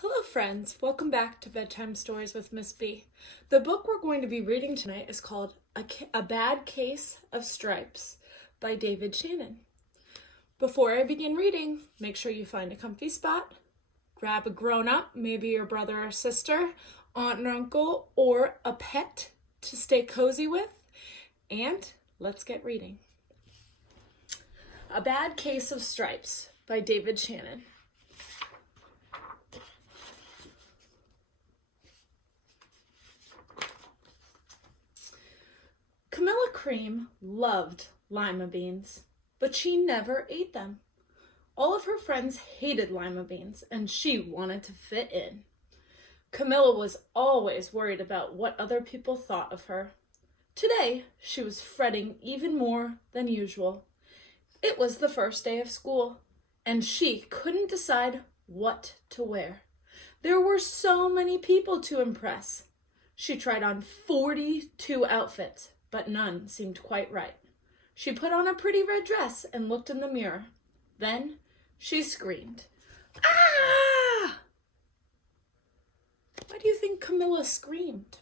Hello friends, welcome back to Bedtime Stories with Miss B. The book we're going to be reading tonight is called A Bad Case of Stripes by David Shannon. Before I begin reading, make sure you find a comfy spot, grab a grown-up, maybe your brother or sister, aunt and uncle, or a pet to stay cozy with, and let's get reading. A Bad Case of Stripes by David Shannon. Camilla Cream loved lima beans, but she never ate them. All of her friends hated lima beans, and she wanted to fit in. Camilla was always worried about what other people thought of her. Today, she was fretting even more than usual. It was the first day of school, and she couldn't decide what to wear. There were so many people to impress. She tried on 42 outfits, but none seemed quite right. She put on a pretty red dress and looked in the mirror. Then she screamed, "Ah!" Why do you think Camilla screamed?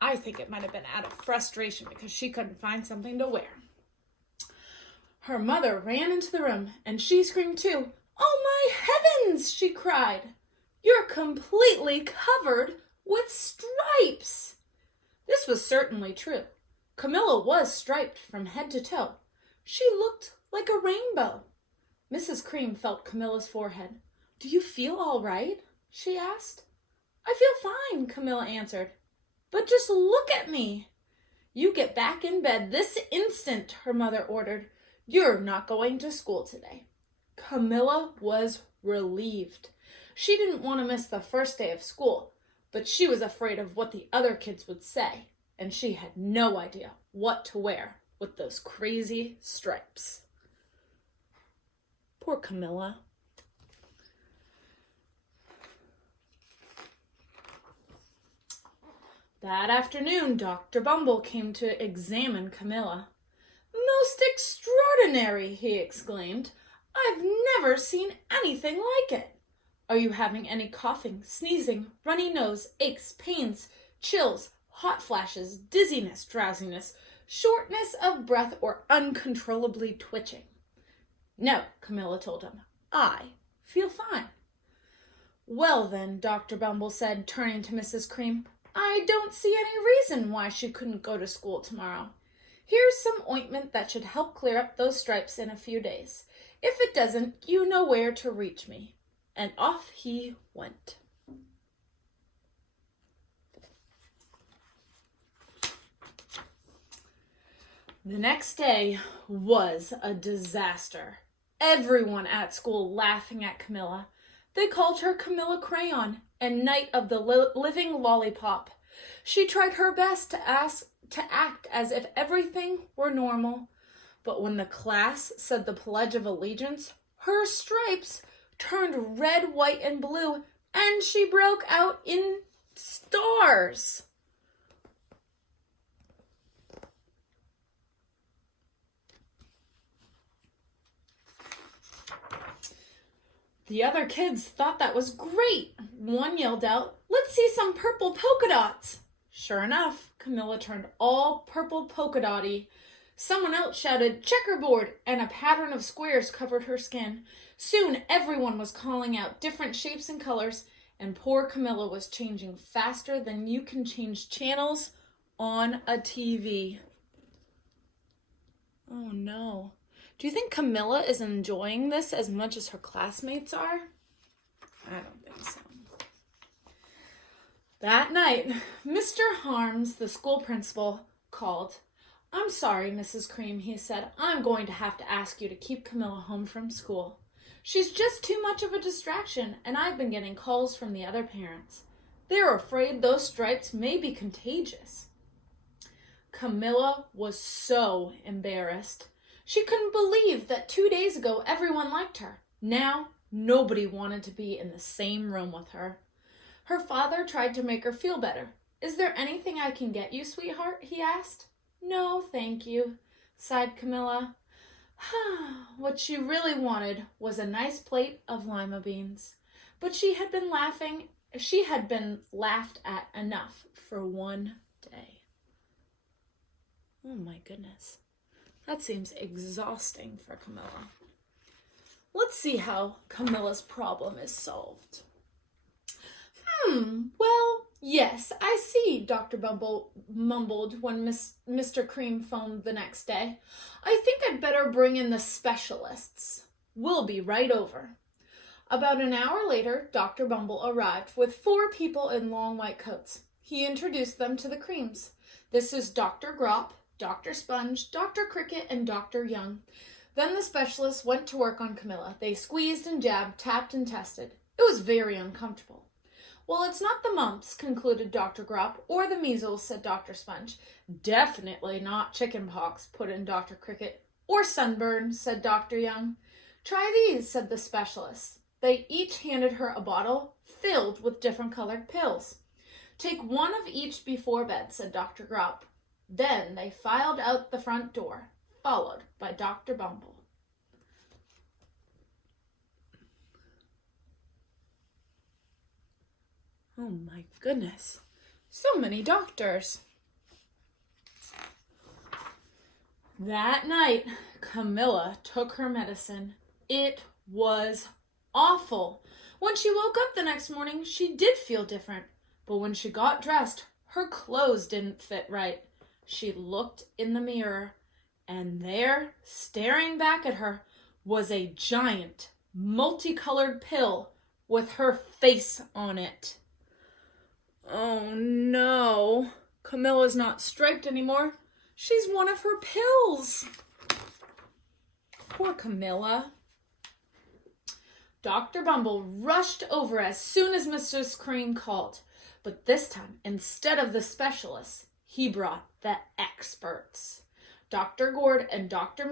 I think it might have been out of frustration because she couldn't find something to wear. Her mother ran into the room and she screamed too. "Oh my heavens!" she cried. "You're completely covered with stripes!" This was certainly true. Camilla was striped from head to toe. She looked like a rainbow. Mrs. Cream felt Camilla's forehead. "Do you feel all right?" she asked. "I feel fine," Camilla answered. "But just look at me." "You get back in bed this instant," her mother ordered. "You're not going to school today." Camilla was relieved. She didn't want to miss the first day of school, but she was afraid of what the other kids would say, and she had no idea what to wear with those crazy stripes. Poor Camilla. That afternoon, Dr. Bumble came to examine Camilla. "Most extraordinary!" he exclaimed. "I've never seen anything like it. Are you having any coughing, sneezing, runny nose, aches, pains, chills, hot flashes, dizziness, drowsiness, shortness of breath, or uncontrollably twitching?" "No," Camilla told him. "I feel fine." "Well then," Dr. Bumble said, turning to Mrs. Cream, "I don't see any reason why she couldn't go to school tomorrow. Here's some ointment that should help clear up those stripes in a few days. If it doesn't, you know where to reach me." And off he went. The next day was a disaster. Everyone at school laughing at Camilla. They called her Camilla Crayon and Knight of the Living Lollipop. She tried her best to act as if everything were normal. But when the class said the Pledge of Allegiance, her stripes turned red, white, and blue, and she broke out in stars. The other kids thought that was great. One yelled out, "Let's see some purple polka dots." Sure enough, Camilla turned all purple polka dotty. Someone else shouted, "Checkerboard," and a pattern of squares covered her skin. Soon everyone was calling out different shapes and colors, and poor Camilla was changing faster than you can change channels on a TV. Oh no. Do you think Camilla is enjoying this as much as her classmates are? I don't think so. That night, Mr. Harms, the school principal, called. "I'm sorry, Mrs. Cream," he said. "I'm going to have to ask you to keep Camilla home from school. She's just too much of a distraction, and I've been getting calls from the other parents. They're afraid those stripes may be contagious." Camilla was so embarrassed. She couldn't believe that 2 days ago everyone liked her. Now, nobody wanted to be in the same room with her. Her father tried to make her feel better. "Is there anything I can get you, sweetheart?" he asked. "No, thank you," sighed Camilla. What she really wanted was a nice plate of lima beans. but she had been laughed at enough for one day. Oh my goodness. That seems exhausting for Camilla. Let's see how Camilla's problem is solved. Well, yes, I see, Dr. Bumble mumbled when Mr. Cream phoned the next day. I think I'd better bring in the specialists. We'll be right over. About an hour later, Dr. Bumble arrived with 4 people in long white coats. He introduced them to the Creams. This is Dr. Grop, Dr. Sponge, Dr. Cricket, and Dr. Young. Then the specialists went to work on Camilla. They squeezed and jabbed, tapped and tested. It was very uncomfortable. Well, it's not the mumps, concluded Dr. Grop, or the measles, said Dr. Sponge. Definitely not chickenpox, put in Dr. Cricket. Or sunburn, said Dr. Young. Try these, said the specialists. They each handed her a bottle filled with different colored pills. Take one of each before bed, said Dr. Grop. Then they filed out the front door, followed by Dr. Bumble. Oh my goodness, so many doctors. That night, Camilla took her medicine. It was awful. When she woke up the next morning, she did feel different. But when she got dressed, her clothes didn't fit right. She looked in the mirror, and there, staring back at her, was a giant, multicolored pill with her face on it. Oh no, Camilla's not striped anymore. She's one of her pills. Poor Camilla. Dr. Bumble rushed over as soon as Mrs. Cream called. But this time, instead of the specialists, he brought the experts. Dr. Gord and Mr.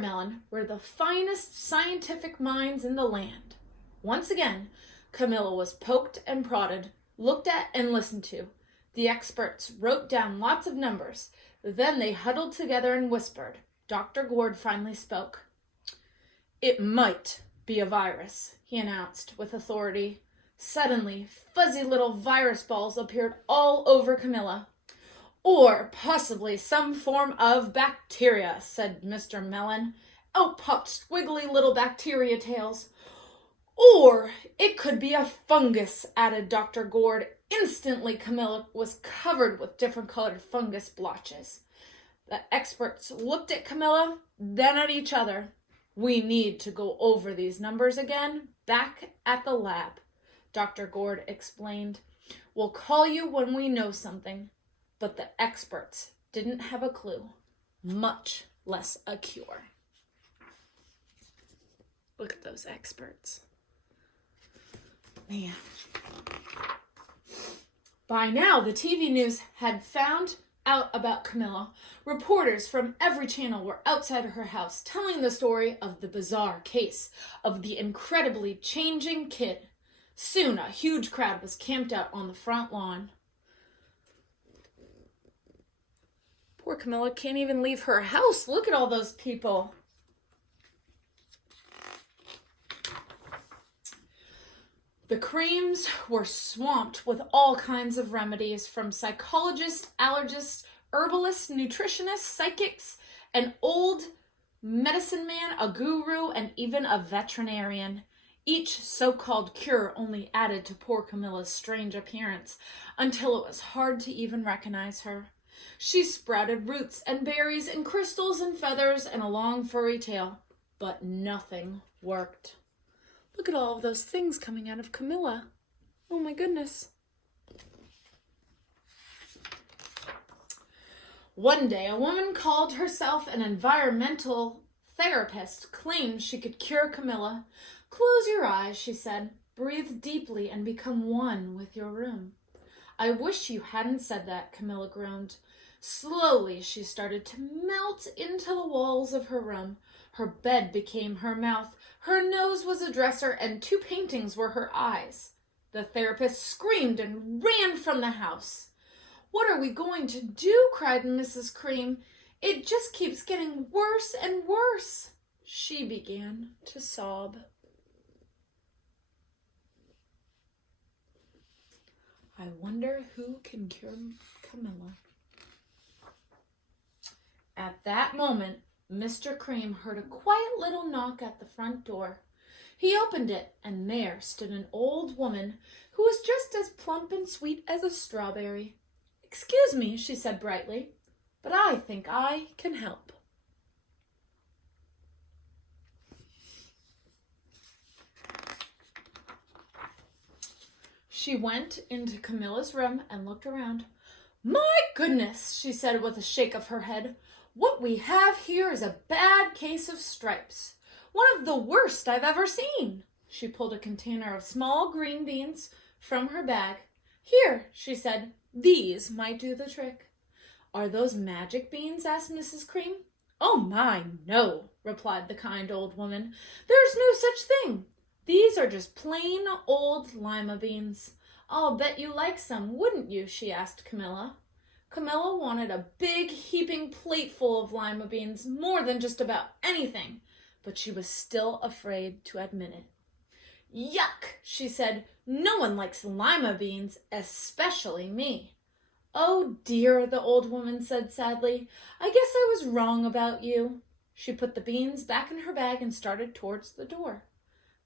Mellon were the finest scientific minds in the land. Once again, Camilla was poked and prodded, looked at and listened to. The experts wrote down lots of numbers. Then they huddled together and whispered. Dr. Gord finally spoke. It might be a virus, he announced with authority. Suddenly, fuzzy little virus balls appeared all over Camilla. Or possibly some form of bacteria, said Mr. Mellon. Out popped squiggly little bacteria tails. Or it could be a fungus, added Dr. Gord. Instantly, Camilla was covered with different colored fungus blotches. The experts looked at Camilla, then at each other. We need to go over these numbers again, back at the lab, Dr. Gord explained. We'll call you when we know something. But the experts didn't have a clue, much less a cure. Look at those experts. Man. By now, the TV news had found out about Camilla. Reporters from every channel were outside her house telling the story of the bizarre case of the incredibly changing kid. Soon, a huge crowd was camped out on the front lawn. Poor Camilla can't even leave her house. Look at all those people. The Creams were swamped with all kinds of remedies, from psychologists, allergists, herbalists, nutritionists, psychics, an old medicine man, a guru, and even a veterinarian. Each so-called cure only added to poor Camilla's strange appearance, until it was hard to even recognize her. She sprouted roots and berries and crystals and feathers and a long furry tail, but nothing worked. Look at all of those things coming out of Camilla. Oh my goodness. One day, a woman called herself an environmental therapist claimed she could cure Camilla. Close your eyes, she said. Breathe deeply and become one with your room. I wish you hadn't said that, Camilla groaned. Slowly, she started to melt into the walls of her room. Her bed became her mouth. Her nose was a dresser, and 2 paintings were her eyes. The therapist screamed and ran from the house. What are we going to do? Cried Mrs. Cream. It just keeps getting worse and worse. She began to sob. wonder who can cure Camilla. At that moment, Mr. Cream heard a quiet little knock at the front door. He opened it, and there stood an old woman who was just as plump and sweet as a strawberry. "Excuse me," she said brightly, "but I think I can help." She went into Camilla's room and looked around. "My goodness," she said with a shake of her head. "What we have here is a bad case of stripes. One of the worst I've ever seen." She pulled a container of small green beans from her bag. "Here," she said, "these might do the trick." "Are those magic beans?" asked Mrs. Cream. "Oh my, no," replied the kind old woman. "There's no such thing. These are just plain old lima beans. I'll bet you like some, wouldn't you?" she asked Camilla. Camilla wanted a big heaping plateful of lima beans more than just about anything, but she was still afraid to admit it. "Yuck," she said. "No one likes lima beans, especially me." "Oh dear," the old woman said sadly. "I guess I was wrong about you." She put the beans back in her bag and started towards the door.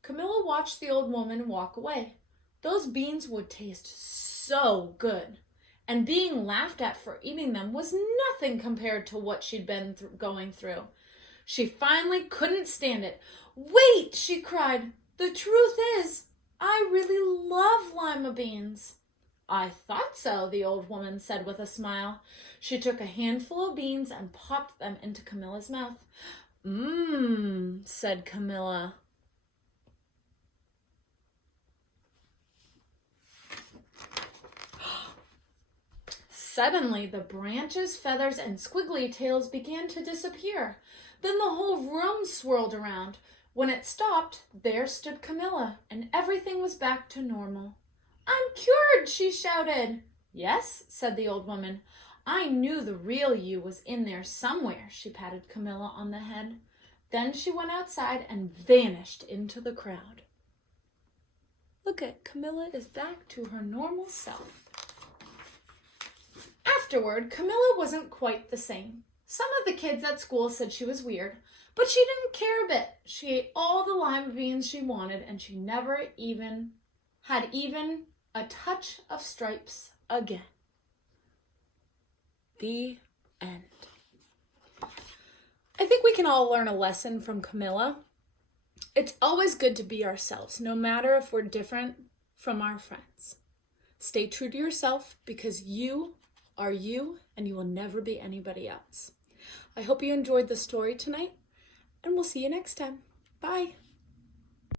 Camilla watched the old woman walk away. Those beans would taste so good, and being laughed at for eating them was nothing compared to what she'd been going through. She finally couldn't stand it. "Wait," she cried. "The truth is, I really love lima beans." "I thought so," the old woman said with a smile. She took a handful of beans and popped them into Camilla's mouth. "Mmm," said Camilla. Suddenly, the branches, feathers, and squiggly tails began to disappear. Then the whole room swirled around. When it stopped, there stood Camilla, and everything was back to normal. "I'm cured," she shouted. "Yes," said the old woman. "I knew the real you was in there somewhere." She patted Camilla on the head. Then she went outside and vanished into the crowd. Look at Camilla is back to her normal self. Afterward, Camilla wasn't quite the same. Some of the kids at school said she was weird, but she didn't care a bit. She ate all the lima beans she wanted, and she never even had a touch of stripes again. The end. I think we can all learn a lesson from Camilla. It's always good to be ourselves, no matter if we're different from our friends. Stay true to yourself because you are you and you will never be anybody else. I hope you enjoyed the story tonight, and we'll see you next time. Bye.